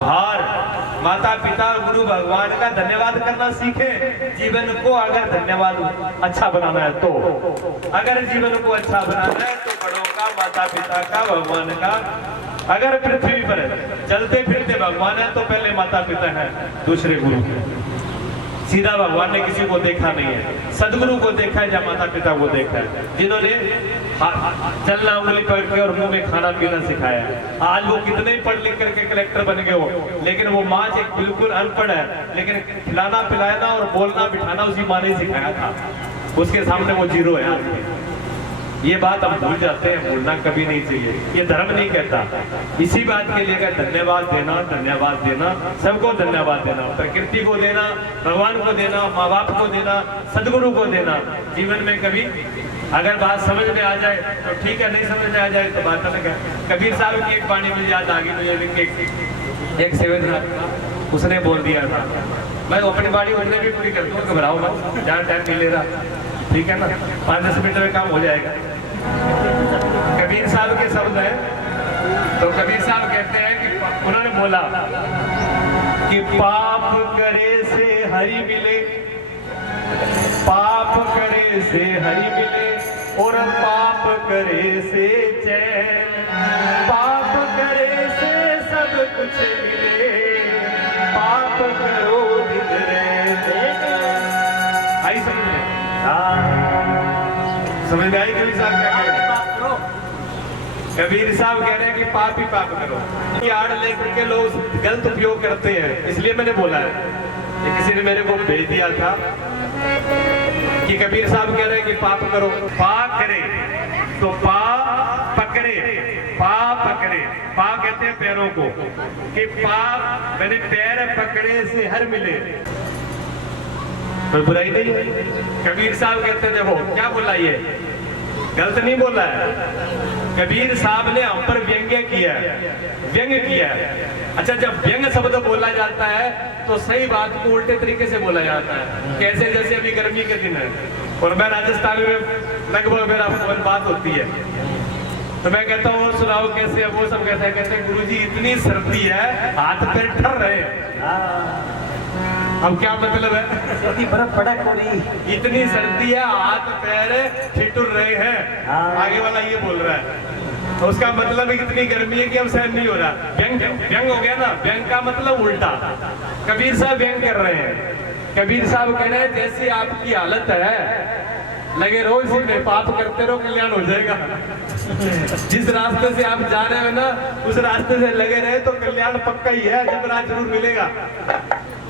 हार माता पिता गुरु भगवान का धन्यवाद करना सीखे। जीवन को अगर धन्यवाद अच्छा बनाना है तो, अगर जीवन को अच्छा बनाना है तो बड़ों का, माता पिता का, भगवान का। अगर पृथ्वी पर चलते फिरते भगवान है तो पहले माता पिता है, दूसरे गुरु। सीधा भगवान ने किसी को देखा नहीं है, सदगुरु को देखा है या माता पिता को देखा है, जिन्होंने चलना उंगली पकड़ के और मुंह में खाना पीना सिखाया है। आज वो कितने पढ़ लिख करके कलेक्टर बन गए हो, लेकिन वो माँ एक बिल्कुल अनपढ़ है, लेकिन खिलाना पिलाना और बोलना बिठाना उसी माँ ने सिखाया था। उसके सामने वो जीरो है आज। ये बात हम भूल जाते हैं, भूलना कभी नहीं चाहिए। ये धर्म नहीं कहता। इसी बात के लिए धन्यवाद देना, धन्यवाद देना, सबको धन्यवाद देना, प्रकृति को देना, भगवान को देना, माँ बाप को देना, सदगुरु को देना। जीवन में कभी अगर बात समझ में आ जाए तो ठीक है, नहीं समझ में आ जाए तो बात अलग है। कबीर साहब की एक वाणी मुझे याद आ गई। मुझे एक सेवन उसने बोल दिया था, मैं अपनी वाणी उतने भी पूरी कर दूंगा, घबराओ मत, ज्यादा टाइम नहीं ले रहा, ठीक है ना, 5-10 मिनट में काम हो जाएगा। कबीर साहब के शब्द है, तो कबीर साहब कहते हैं कि उन्होंने बोला कि पाप करे से हरि मिले, पाप करे से हरि मिले, और पाप करे से चैन, पाप करे से सब कुछ मिले, पाप करो दिन रैन। आई समझ में आई? कबीर साहब क्या कह रहे हैं? कबीर साहब कह रहे हैं कि पाप ही पाप करो। ये आड़ लेकर के लोग गलत उपयोग करते हैं, इसलिए मैंने बोला है। कि किसी ने मेरे को भेज दिया था कि कबीर साहब कह रहे हैं कि पाप करो। पा करे तो पा पकड़े, पा पकड़े, पा कहते हैं पैरों को, कि पा मैंने पैर पकड़े से हर मिले, कोई बुराई नहीं है। कबीर साहब कहते हैं देखो क्या बोला, ये गलत नहीं बोला है। कबीर साहब ने हम पर व्यंग्य किया है, व्यंग्य किया है। अच्छा, जब व्यंग्य शब्द बोला जाता है तो सही बात को उल्टे तरीके से बोला जाता है। कैसे? जैसे अभी गर्मी के दिन है और मैं राजस्थान में लगभग मेरा बात होती है, तो मैं कहता हूँ और सुनाओ कैसे है? वो सब कहते हैं गुरुजी इतनी सर्दी है, हाथ पैर ठर रहे हैं। अब क्या मतलब है? इतनी बर्फ पड़ा को नहीं, इतनी सर्दी है, हाथ पैर ठिठुर रहे हैं। आगे वाला ये बोल रहा है, तो उसका मतलब है कितनी गर्मी है कि अब सहन नहीं हो रहा। व्यंग व्यंग हो गया ना, व्यंग का मतलब उल्टा। कबीर साहब व्यंग कर रहे हैं। कबीर साहब कह रहे हैं जैसी आपकी हालत है, लगे रोज में पाप करते रहो, कल्याण हो जाएगा। जिस रास्ते से आप जा रहे हो ना, उस रास्ते से लगे रहे तो कल्याण पक्का ही है, जबरा जरूर मिलेगा,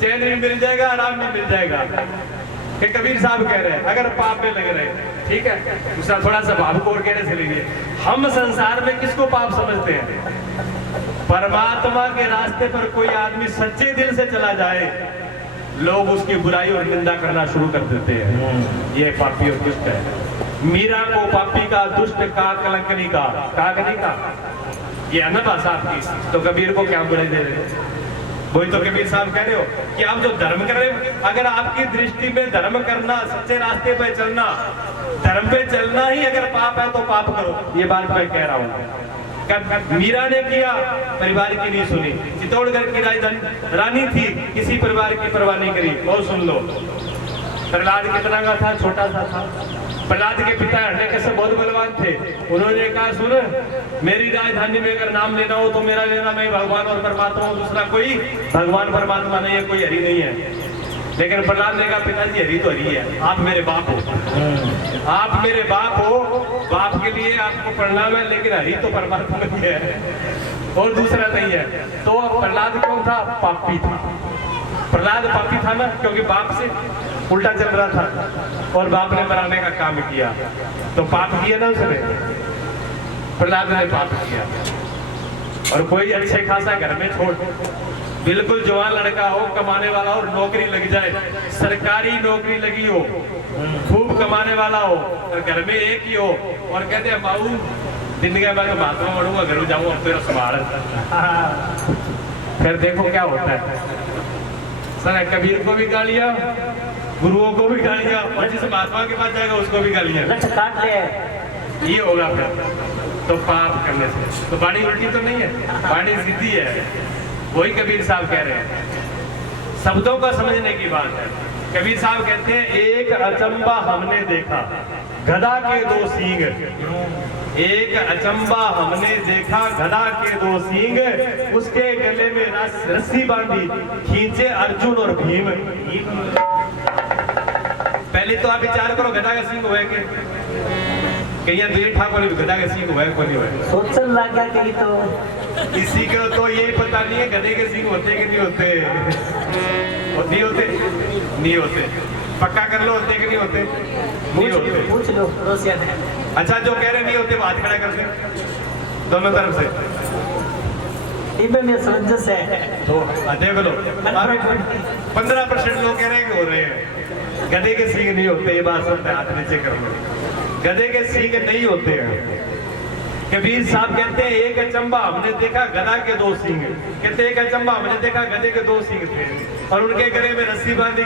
चैन भी मिल जाएगा, आराम भी मिल जाएगा। कि कबीर साहब कह रहे हैं अगर पाप में लग रहे हैं, ठीक है, दूसरा थोड़ा सा भाव को और कहने से लीजिए। हम संसार में किसको पाप समझते हैं? परमात्मा के रास्ते पर कोई आदमी सच्चे दिल से चला जाए, लोग उसकी बुराई और निंदा करना शुरू कर देते हैं। ये पापी और दुष्ट है। मीरा को पापी का, दुष्ट का, कलंकनी का, कागनी का, ये है ना भाषा आपकी। तो कबीर को क्या बुराई दे रहे हो? वही तो कबीर साहब कह रहे हो कि आप जो धर्म कर रहे हो, अगर आपकी दृष्टि में धर्म करना, सच्चे रास्ते पे चलना, धर्म पे चलना ही अगर पाप है तो पाप करो। ये बात मैं कह रहा हूँ। मीरा ने किया, परिवार की नहीं सुनी। चित्तौड़गढ़ की रानी थी, किसी परिवार की परवाह नहीं करी। और सुन लो, प्रहलाद कितना का था? छोटा सा था। प्रहलाद के पिता हिरण्यकश्यप बहुत बलवान थे। उन्होंने कहा सुन, मेरी राजधानी में अगर नाम लेना हो तो मेरा लेना, मैं भगवान और परमात्मा हूँ, दूसरा कोई भगवान परमात्मा नहीं है, कोई हरि नहीं है। लेकिन प्रहलाद ने कहा पिताजी हरि तो हरि है, आप मेरे बाप हो, आप मेरे बाप हो, बाप के लिए आपको प्रणाम है, लेकिन हरि तो परमात्मा नहीं है और दूसरा नहीं है। तो प्रहलाद कौन था? पापी था। प्रहलाद पापी था ना, क्योंकि बाप से उल्टा चल रहा था और बाप ने मराने का काम किया, तो पाप किया ना उसने, प्रहलाद ने पाप किया। और कोई अच्छे खासा घर में छोड़, बिल्कुल जवान लड़का हो, कमाने वाला हो, नौकरी लग जाए, सरकारी नौकरी लगी हो, खूब कमाने वाला हो, और घर में एक ही हो, और कहते हैं बाबू दिन के बाद महात्मा बढ़ूंगा, घर जाऊँ अब तेरा संभाल। फिर देखो क्या होता है। सर कबीर को भी गालियां, गुरुओं को भी गालियां, और जिस महात्मा के पास जाएगा उसको भी गालियां। ये होगा फिर तो पाप करने से। तो वाणी उल्टी तो नहीं है, वाणी सीधी है। वही कबीर साहब कह रहे हैं, शब्दों को समझने की बात है। कबीर साहब कहते हैं एक अचंबा हमने देखा, गधा के दो सींग। एक अचंबा हमने देखा, गधा के दो सींग, उसके गले में रस्सी बांधी, खींचे अर्जुन और भीम। पहले तो आप विचार करो, गधा का सींग हुआ के कहीं दुई ठाकुर गधा का सींग हुआ को नहीं हुआ, सोचने लग गया कहीं तो किसी को तो यही पता नहीं है गधे के सींग होते कि नहीं होते। और नहीं होते, नहीं होते, पक्का कर लो होते कि नहीं होते, नहीं होते। पूछ लो पड़ोसिया ने। अच्छा, जो कह रहे नहीं होते वो हाथ खड़ा कर दे दोनों तरफ से, इनमें में समंजस है तो देख लो 15% लोग कह रहे हैं कि हो रहे हैं। गधे के सींग नहीं होते, ये बात सुनते हाथ नीचे कर लो, गधे के सींग नहीं होते हैं। कबीर साहब कहते हैं एक अचंबा हमने देखा, गधा के दो सींग। कहते हैं एक अचंबा हमने देखा, गधे के दो सींग थे और उनके गले में रस्सी बांधी,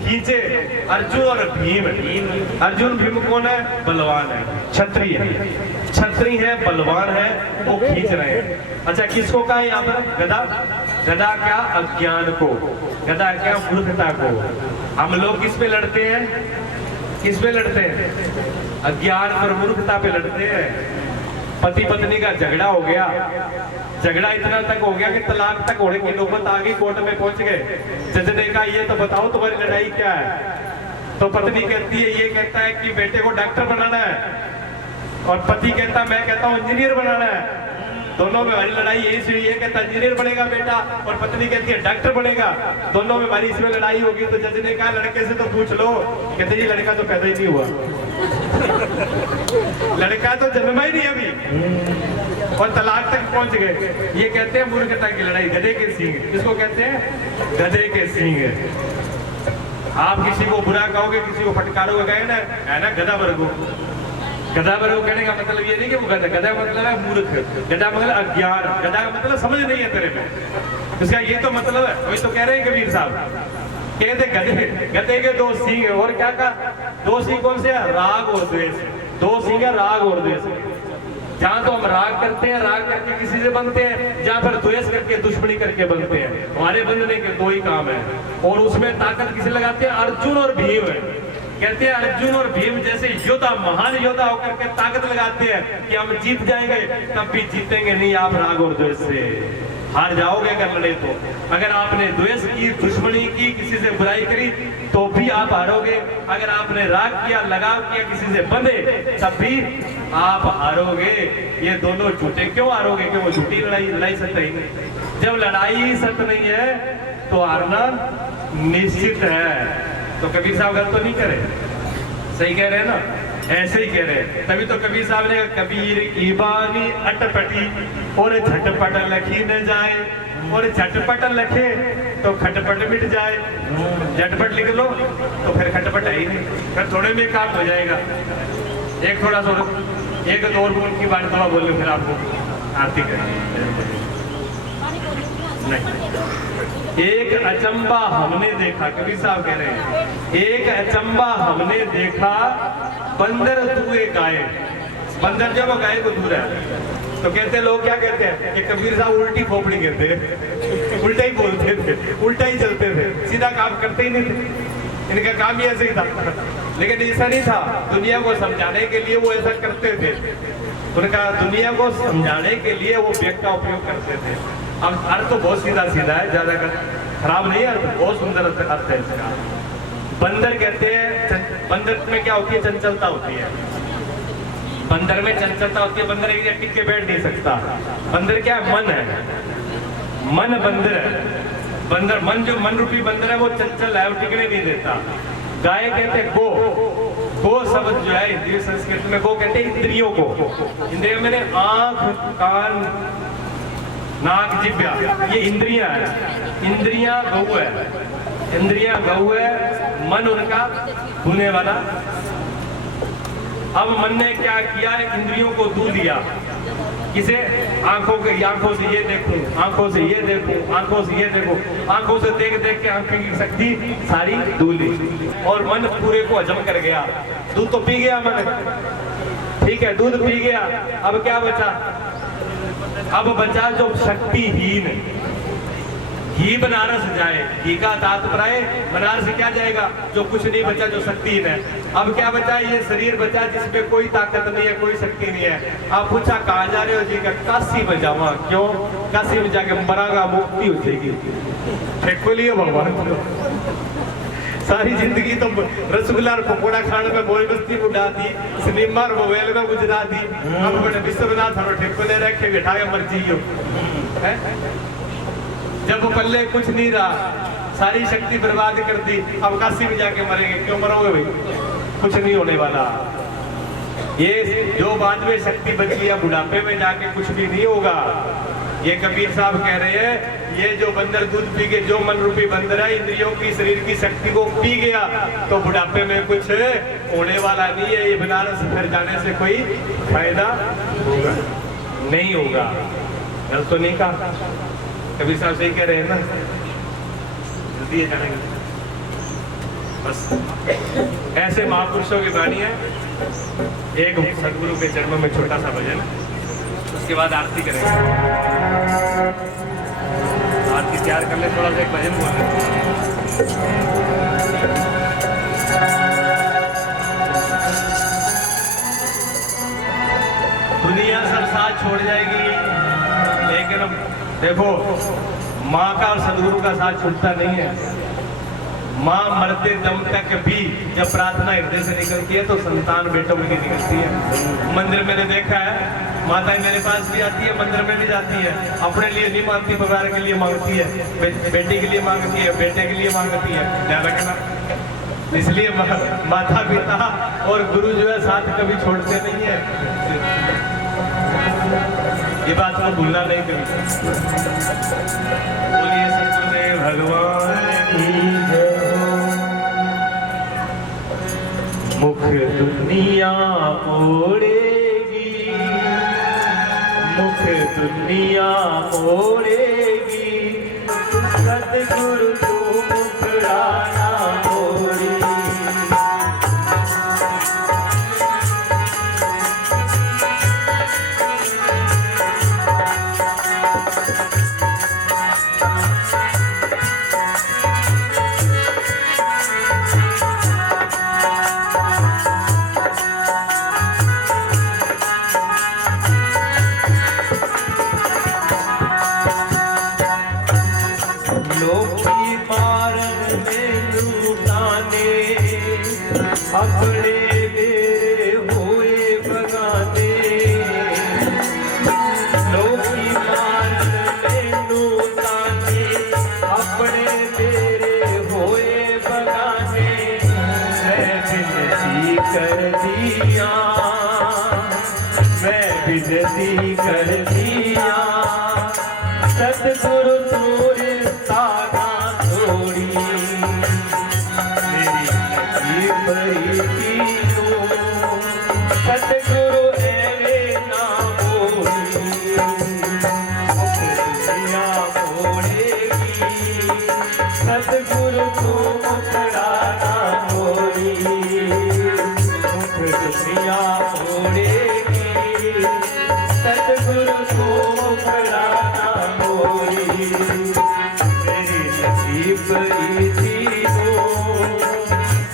खींचे अर्जुन और भीम। अर्जुन भीम कौन है? बलवान है, क्षत्रिय है, क्षत्रिय है, बलवान है, वो खींच रहे हैं। अच्छा, किसको कहा यहाँ पर? गधा। गधा क्या? अज्ञान को। गधा क्या? मूर्खता को। हम लोग किस पे लड़ते हैं? किस पे लड़ते हैं? अज्ञान और मूर्खता पे लड़ते हैं। पति पत्नी का झगड़ा हो गया, झगड़ा इतना तक हो गया कि तलाक तक होने की नौबत आ गई, कोर्ट में पहुंच गए। जज ने कहा ये तो बताओ तुम्हारी लड़ाई क्या है? तो पत्नी कहती है, ये कहता है कि बेटे को डॉक्टर बनाना है, और पति कहता, मैं कहता हूँ इंजीनियर बनाना है। दोनों में हमारी लड़ाई यही से हुई है, कहता इंजीनियर बनेगा बेटा, और पत्नी कहती है डॉक्टर बनेगा। दोनों में हमारी इसमें लड़ाई होगी। तो जज ने कहा लड़के से तो पूछ लो। कहते ये लड़का तो पैदा ही नहीं हुआ, लड़का तो जन्मा ही नहीं अभी, और तलाक तक पहुंच गए। ये कहते हैं मूर्खता की लड़ाई, गधे के सींग। किसको कहते हैं? गधे के सींग। आप किसी को बुरा कहोगे, किसी को फटकारोगे, गए ना, है ना, गधा वर्गो। गधा वर्गो कहने का मतलब ये नहीं कि वो गधा, गधा मतलब है मूर्ख, गधा मतलब अज्ञान, गधा का मतलब समझ नहीं है तेरे में, उसका ये तो मतलब है। वही तो कह रहे हैं कबीर साहब, कहते गधे, गधे के दो सींग। और क्या कहा? दो सींग कौन से? राग और द्वेष। दो सींग है, राग और द्वेष। जहां तो हम राग करते हैं, राग करके किसी से बनते हैं, जहां पर द्वेष करके, दुश्मनी करके बनते हैं। हमारे बंधने के दो ही काम है, और उसमें ताकत किसे लगाते हैं? अर्जुन और भीम। कहते हैं अर्जुन और भीम जैसे योद्धा, महान योद्धा होकर के ताकत लगाते हैं कि हम जीत जाएंगे, तब भी जीतेंगे नहीं आप राग और द्वेष से। हार जाओगे अगर लड़े तो। अगर आपने द्वेष की, दुश्मनी की, किसी से बुराई करी, तो भी आप हारोगे। अगर आपने राग किया, लगाव किया, किसी से बंधे, तब भी आप हारोगे। ये दोनों झूठे। क्यों हारोगे? क्यों? वो झूठी लड़ाई, लड़ाई सत्य ही नहीं। जब लड़ाई ही सत्य नहीं है तो हारना निश्चित है। तो कबीर साहब गलत तो नहीं करे, सही कह रहे हैं ना, ऐसे ही कह रहे हैं। तभी तो कबीर साहब ने कबीर की बानी अटपटी और झटपट लखी न जाए, और झटपट लिखे तो खटपट मिट जाए। झटपट लिख लो तो फिर खटपट है ही नहीं, फिर थोड़े में काम हो जाएगा। एक थोड़ा सा एक दो और उनकी बात थोड़ा बोल लूँ, फिर आपको आरती करें। नहीं, एक अचंबा हमने देखा, कबीर साहब कह रहे हैं, एक अचंबा हमने देखा, बंदर दुए गाय। बंदर जब गाय को दूर है तो कहते लोग क्या कहते हैं कि कबीर साहब उल्टी खोपड़ी कहते हैं, उल्टा ही बोलते थे, उल्टा ही चलते थे, सीधा काम करते ही नहीं थे। इनका काम ही ऐसे ही था, लेकिन ऐसा नहीं था। दुनिया को समझाने के लिए वो ऐसा करते थे। उनका दुनिया को समझाने के लिए वो व्यक्त का उपयोग करते थे। अब अर्थ तो बहुत सीधा सीधा है, ज्यादा खराब नहीं है अर्थ, बहुत सुंदर अर्थ है इसका। बंदर कहते हैं, बंदर में क्या होती है? चंचलता होती है। बंदर में चंचलता होती है। बंदर एक जगह टिक के बैठ नहीं सकता। बंदर क्या है? मन है, मन बंदर है। बंदर, मन जो मन रूपी बंदर है वो चंचल है, वो टिकने नहीं देता। गाय कहते हैं गो। गो शब्द जो है हिंदी संस्कृत में गो कहते हैं इंद्रियों को। इंद्रियों मैंने आंख, कान, नाक, जिह्वा, ये इंद्रियां है। इंद्रियां गऊ है, इंद्रियां गऊ है, मन उनका धुने वाला। अब मन ने क्या किया? इंद्रियों को धो दिया। किसे? आंखों के, आंखों से ये देखूं, आंखों से ये देखूं, आंखों से ये देखूं, आंखों से देख देख के आंखों की शक्ति सारी धो ली, और मन पूरे को हजम कर गया। दूध तो पी गया मन, ठीक है, दूध पी गया। अब क्या बचा? अब बचा जो शक्तिहीन, घी बनारस जाए, घी का तात्पर्य बनारस क्या जाएगा? जो कुछ नहीं बचा, जो शक्तिहीन है। अब क्या बचा? ये शरीर बचा जिसमें कोई ताकत नहीं है, कोई शक्ति नहीं है। आप पूछा कहाँ जा रहे हो जी? का काशी में जावा। क्यों? काशी में जाके मरागा, मुक्ति हो जाएगी। ठेको लियो भगवान। सारी जिंदगी तो रसगुल्ला और पकौड़ा खाने में मोई बस्ती उड़ा दी, सिनेमा और मोबाइल में गुजरा दी। अब बड़े विश्वनाथ और ठेको ले रखे, बिठाए मर्जी हो। जब पल्ले कुछ नहीं रहा, सारी शक्ति बर्बाद कर दी, अब काशी में जाके मरेंगे। क्यों मरोगे भाई? कुछ नहीं होने वाला। ये जो बाद में शक्ति बची है, बुढ़ापे में जाके कुछ भी नहीं होगा। ये कबीर साहब कह रहे हैं, ये जो बंदर दूध पी के, जो मन रूपी बंदर है, इंद्रियों की, शरीर की शक्ति को पी गया, तो बुढ़ापे में कुछ होने वाला नहीं है। ये बनारस फिर जाने से कोई फायदा होगा नहीं होगा। गलत तो नहीं कहा? कबीर साहब सही कह रहे हैं ना? जल्दी जानेंगे बस। ऐसे महापुरुषों की वाणी है। एक सदगुरु के चरणों में छोटा सा भजन, उसके बाद आरती करेंगे। आरती तैयार कर ले, थोड़ा सा एक भजन बोल रहे। दुनिया सब साथ छोड़ जाएगी, लेकिन देखो माँ का और सदगुरु का साथ छूटता नहीं है। माँ मरते दम तक भी जब प्रार्थना हृदय से निकलती है तो संतान बेटों में निकलती है। मंदिर मैंने देखा है, माताएं मेरे पास भी आती है, मंदिर में भी जाती है, अपने लिए नहीं मांगती, परिवार के लिए मांगती है, बेटी के लिए मांगती है, बेटे के लिए मांगती है। ध्यान रखना, इसलिए माता पिता और गुरु जो है साथ कभी छोड़ते नहीं है। ये बात को भूलना नहीं कभी। बोलिए सतगुरुदेव भगवान की जय। मुख दुनिया मोड़ेगी, मुख दुनिया मोड़ेगी, सतगुरु को मुखड़ाना मोड़ेगी। अपने मेरे हुए बगाने, लोकी मारन मैनू ताने, अपने मेरे हुए बगाने। मैं विनती कर दिया, मैं विनती कर दिया, सतगुरु तोरे साधा छोड़ी। सतगुरु एवे ना मोड़ी, मुख दुनिया मोड़ेगी, सतगुरु को मुखड़ाना मोड़ी। मुख दुनिया मोड़ेगी, सतगुरु को मुखड़ाना मोड़ी। मेरी नसीब रीति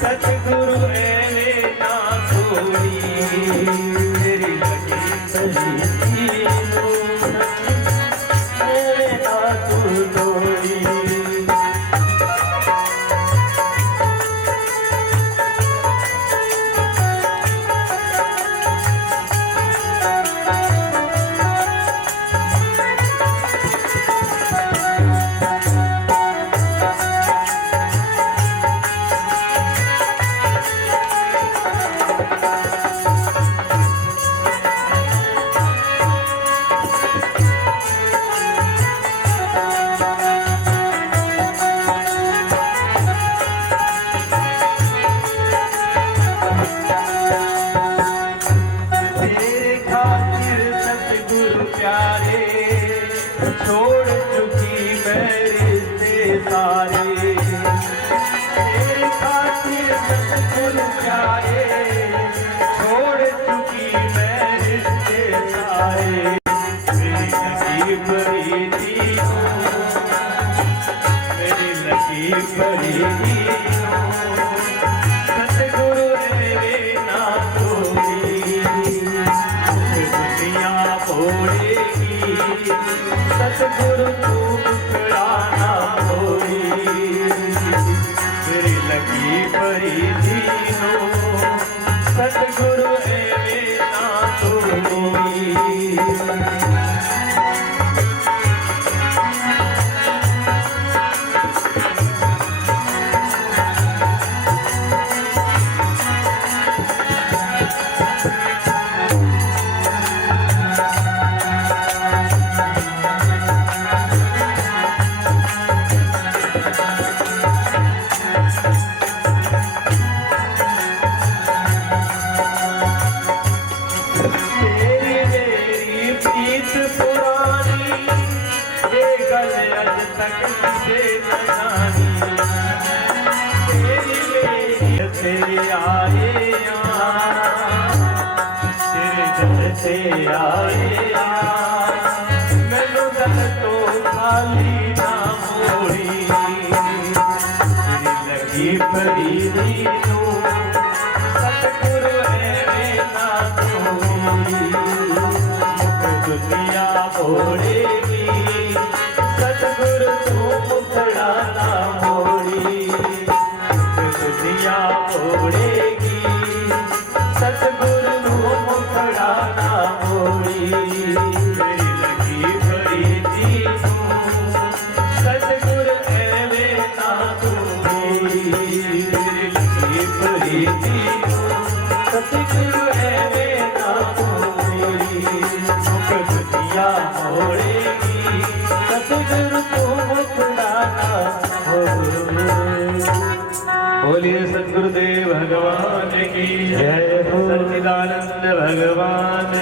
सतगुरु एवे ना छोड़ी, मेरी नसीब एवे ना छोड़ी। छोड़ चुकी मैं रिश्ते सारे, तेरे खातिर सतगुरु प्यारे, छोड़ चुकी मैं रिश्ते सारे। मेरी नसीब रीति लगी परी सतगुरु रे ना कोई दुनिया फोड़ेगी सतगुरु तू मुकराना होई तेरी लगी परी दीनो सतगुरु रे ना कोई तेरे आए मैनू गल तो खाली ना मोड़ी तेरी लगी परी दीनू सतगुरु है ना कोई दुनिया मोड़ेगी सतगुरु तू मुकड़ा ना मोड़ी दुनिया मोड़ेगी सतगुरु तू मुकड़ा ना मोड़ी तेरी लगी परी दीनू सतगुरु एवे ना कोई तेरी लगी परी दीनू सतगुरु एवे ना कोई मुख दुनिया मोड़ेगी सतगुरु तू मुकड़ा ना मोड़ी बोलिए सतगुरुदेव भगवान की जय हो सच्चिदानंद भगवान